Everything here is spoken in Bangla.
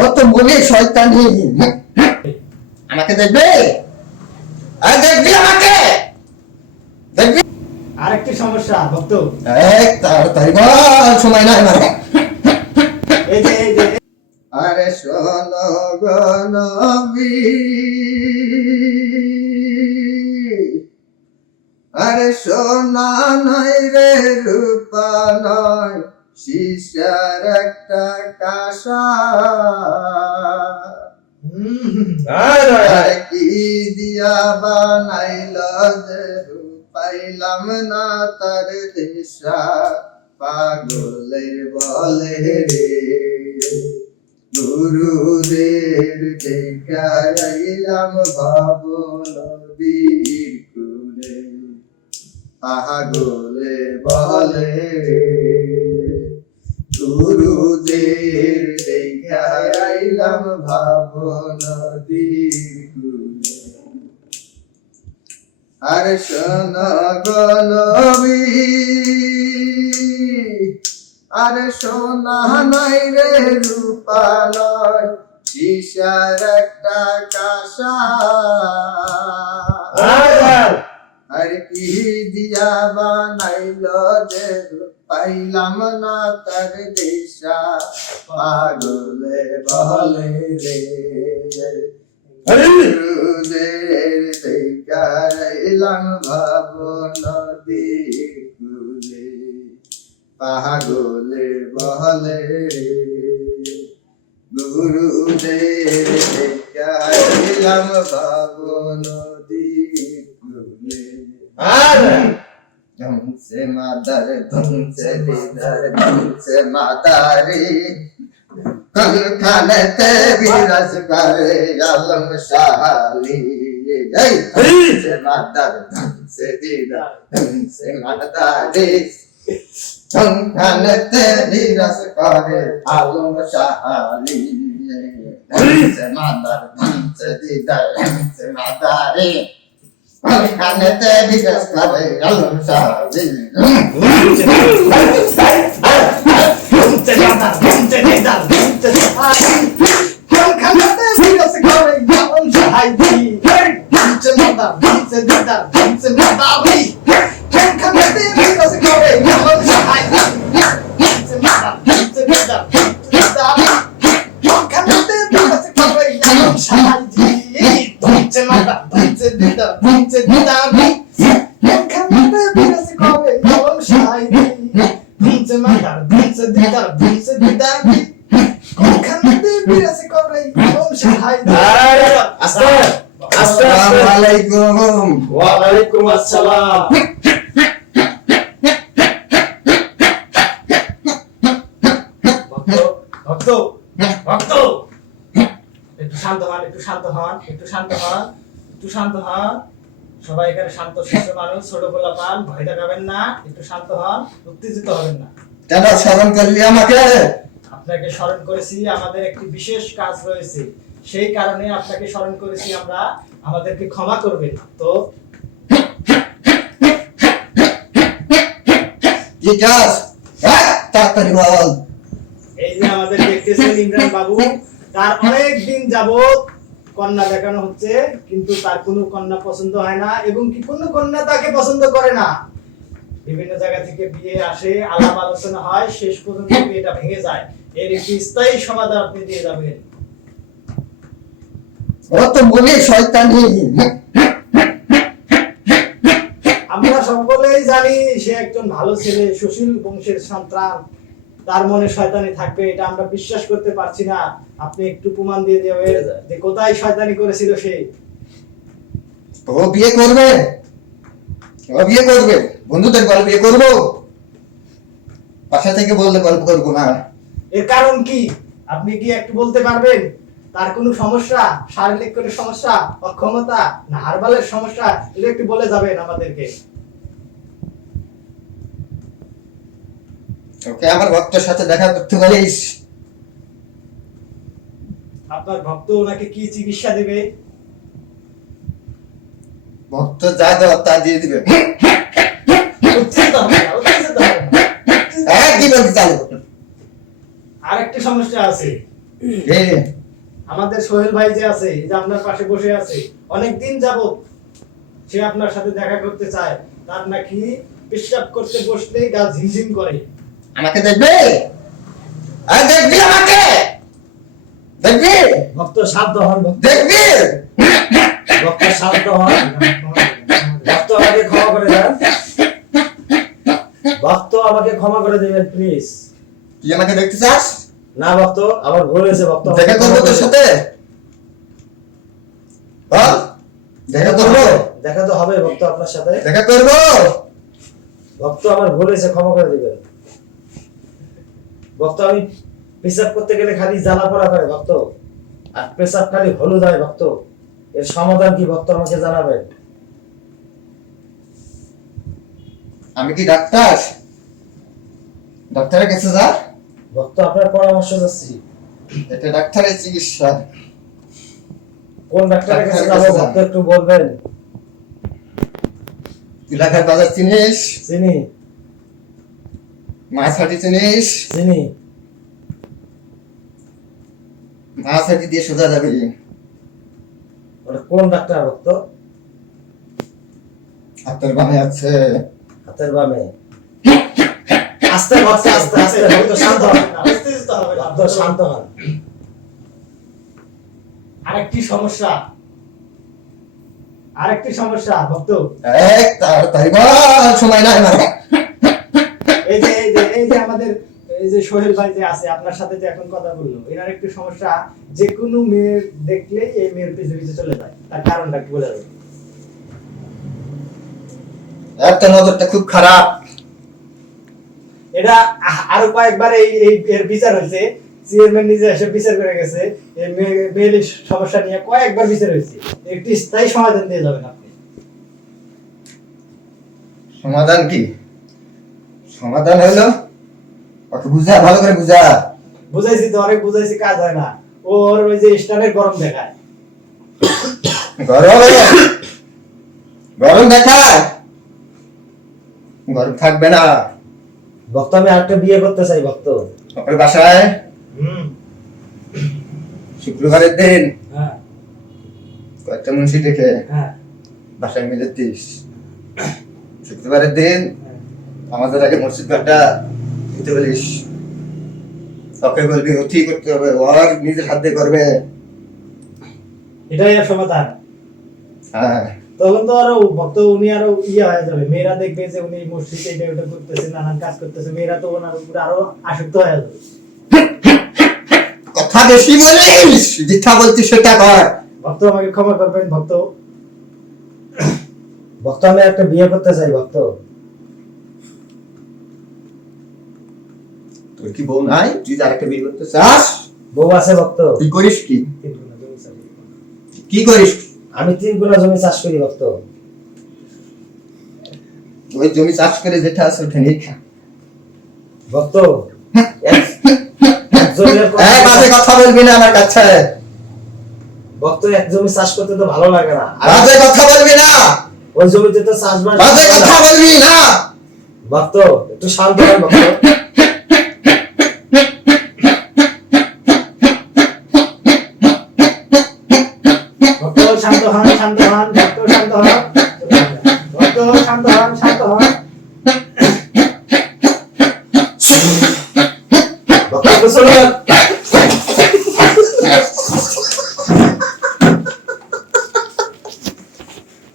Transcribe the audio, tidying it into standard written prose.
ও তো বলে শয়তানি আমাকে দেখবে আর দেখবি আমাকে দেখবি আরেকটি সমস্যা ভক্ত তাড়াতাড়ি বল সময় নাই মানে এই যে আরে শোনো গো নবী আরে সোনা নয় রে রূপা নয় শিশার একটা কাঁসা আরে কি দিয়া বানাইল যে পাইলাম না তার দিশা পাগলের বলে রে গুরুদের দেখাইলাম ভাবন বীর কুলে পাগলে বলে গুরুদের দেখাইলাম ভাবন বীর কুলে আর শোন গলবি আরে সোনা নাই রে রূপা নয় শিশার একটা কাঁসা আর কি দিয়া বানাইল যে পাইলাম না তার দিশা পাগলে বলে রে গুরুদের দেখাইলাম ভাবন বীর কুলে পাগলে বলে গুরুদের দেখাইলাম ভাবন বীর কুলে ধনসে মাদার ধনসে দিদার ধনসে মাদারি খানখানেতে বিরাজ করে আলম শাহালি এই ধনসে মাদার ধনসে দিদার ধনসে মাদারি খানখানেতে বিরাজ করে আলম শাহালি ধনসে মাদার ধনসে দিদার ধনসে মাদারি খানখানেতে বিরাজ করে আলম শাহালি ওয়ালাইকুম আসসালাম। ভক্ত ভক্ত একটু শান্ত হন, একটু শান্ত হন, একটু শান্ত হন, একটু শান্ত হন। সবাই এখানে শান্ত শিষ্ট মানুষ, ছোট গোলাপান, ভয় দেখাবেন না, একটু শান্ত হন, উত্তেজিত হবেন না। কেন স্মরণ করলি আমাকে? আপনাকে স্মরণ করেছি, আমাদের একটি বিশেষ কাজ রয়েছে, সেই কারণে আপনাকে স্মরণ করেছি আমরা। আমাদেরকে ক্ষমা করবেন। তো কি কাজ? তাড়াতাড়ি বল। এই যে আমাদের দেখতেছেন ইমরান বাবু, তার অনেক দিন যাবত কন্যা দেখানো হচ্ছে, কিন্তু তার কোনো কন্যা পছন্দ হয় না এবং কি কোনো কন্যা তাকে পছন্দ করে না। বিভিন্ন জায়গা থেকে বিয়ে আসে, আলাপ আলোচনা হয়, শেষ পর্যন্ত বিয়েটা ভেঙে যায়। এর একটি স্থায়ী সমাধান আপনি দিয়ে যাবেন। ও তো বলে শয়তানি আমরা সকলেই জানি সে একজন ভালো ছেলে, সুশীল বংশের সন্তান, তার মনে শয়তানি থাকবে এটা আমরা বিশ্বাস করতে পারছি না। আপনি একটু প্রমাণ দিয়ে দেবেন যে কোথায় শয়তানি করেছিল সে। ও বিয়ে করবে, ও বিয়ে করবে, বন্ধুদের বল বিয়ে করবো, বাসা থেকে বললে গল্প করবো না। এর কারণ কি আপনি কি একটু বলতে পারবেন? তার কোনো সমস্যা, শারীরিক কোনো সমস্যা, অক্ষমতা না হারবালের সমস্যা, এটা একটু বলে যাবেন আমাদেরকে। ওকে আমার ভক্তের সাথে দেখা করতে পারিস? আপনার ভক্ত ওনাকে কি চিকিৎসা দিবে? ভক্ত যা দেওয়ার তা দিয়ে দিবে। উত্তেজিত হবে না, উত্তেজিত আরেকটি সমস্যা আছে। এ আমাদের সোহেল ভাই যে আছে, এই যে আপনার পাশে বসে আছে, অনেক দিন যাবত সে আপনার সাথে দেখা করতে চায়। তার নাকি পেশাব করতে বসলেই গা ঝিমঝিম করে। আমাকে দেখবে? আর দেখবি আমাকে? দেখবি? ভক্ত শান্ত হন, দেখবি? ভক্ত শান্ত হন, ভক্ত আমাকে ক্ষমা করে দেন, ভক্ত আমাকে ক্ষমা করে দেবেন প্লিজ। তুই আমাকে দেখতে চাস? না ভক্ত, আমার ভুল হয়েছে ভক্ত। দেখা করবো তোর সাথে? বল, দেখা করবো? দেখা তো হবে ভক্ত আপনার সাথে। দেখা করবো? ভক্ত আমার ভুল হয়েছে, ক্ষমা করে দিবেন ভক্ত। আমি পেশাব করতে গেলে খালি জ্বালা পোড়া করে ভক্ত, আর পেশাব খালি হলুদ হয় ভক্ত। এর সমাধান কি ভক্ত আমাকে জানাবেন? আমি কি ডাক্তার? ডাক্তারের কাছে যা। ভক্ত আপনার পরামর্শ চাচ্ছি। এটা ডাক্তারের চিকিৎসা। কোন ডাক্তারের কাছে ডাক্তারের যাবো কাছে ভক্ত একটু বলবেন? এলাকার বাজার চিনিস? চিনি, মাছহাটি চিনিস? চিনি। মাছহাটি দিয়ে সোজা যাবি। ওটা কোন ডাক্তার ভক্ত? হাতের বামে আছে। হাতের বামে। আস্তে ভক্ত, আস্তে আস্তে ভক্ত, শান্ত হন, উত্তেজিত হবে না। ভক্ত শান্ত হন। আরেকটি সমস্যা, আরেকটি সমস্যা ভক্ত। এক তাড়াতাড়ি বল, সময় নাই আমার। এই যে আমাদের এই যে সোহেল ভাই যে আছে আপনার সাথে যে এখন কথা বললো, এনার একটু সমস্যা, যে কোনো মেয়ে দেখলেই এই মেয়ের পিছে পিছে চলে যায়। তার কারণটা কি বলে দেবে? একটা নজরটা খুব খারাপ। এটা আরো কয়েকবার এই এর বিচার হয়েছে। চেয়ারম্যান নিজে এসে বিচার করে গেছে। এই মেয়ের সমস্যা নিয়ে কয়েকবার বিচার হয়েছে। একটি স্থায়ী সমাধান দিয়ে যাবেন আপনি। সমাধান কি? সমাধান হলো ওকে বুঝা, ভালো করে বুঝা। বুঝাইছি তো, অনেক বুঝাইছি, কাজ হয় না। ওর ওই যে স্টানের গরম দেখায়। গরমে গরম দেখায়, গরম থাকবে না। ভক্ত আমি আরেকটা বিয়ে করতে চাই ভক্ত। ওর বাসায় হুম, শুক্রবারের দিন হ্যাঁ, কয়েকটা মুন্সি ডেকে হ্যাঁ, বাসায় মিলে দিস। শুক্রবারের দিন হ্যাঁ। আমাদের আগে মসজিদ ঘরটা দিতে বলিস। ওকে বলবি ও ঠিক করতে হবে, ওর নিজের হাত দিয়ে করবে। এটাই আর সমাধান। হ্যাঁ, তখন তো আরো ভক্ত উনি আরো ইয়ে হয়ে যাবে। মেয়েরা দেখবে যে উনি মসজিদে এটা ওটা করতেছে, নানান কাজ করতেছে, মেয়েরা তো ওনার উপরে আরো আসক্ত হয়ে যাবে। কথা বেশি বলিস, যেটা বলছিস সেটা কর। ভক্ত আমাকে ক্ষমা করবেন ভক্ত। ভক্ত আমি একটা বিয়ে করতে চাই ভক্ত। তোর কি বউ নাই? তুই আরেকটা বিয়ে করতে চাস? বউ আছে ভক্ত। তুই করিস কি? কি করিস? আমি 3 গুণা জমি চাষ করি ভক্ত। ওই জমি চাষ করে যেটা আছে ওটা নিয়ে খা। ভক্ত এক জমির বাজে কথা বলবি না আমার কাছে। ভক্ত এক জমি চাষ করতে তো ভালো লাগে না, আর বাজে কথা বলবি না। ওই জমিতে তো চাষবাস বাজে কথা বলবি না। ভক্ত একটু শান্ত হন ভক্ত।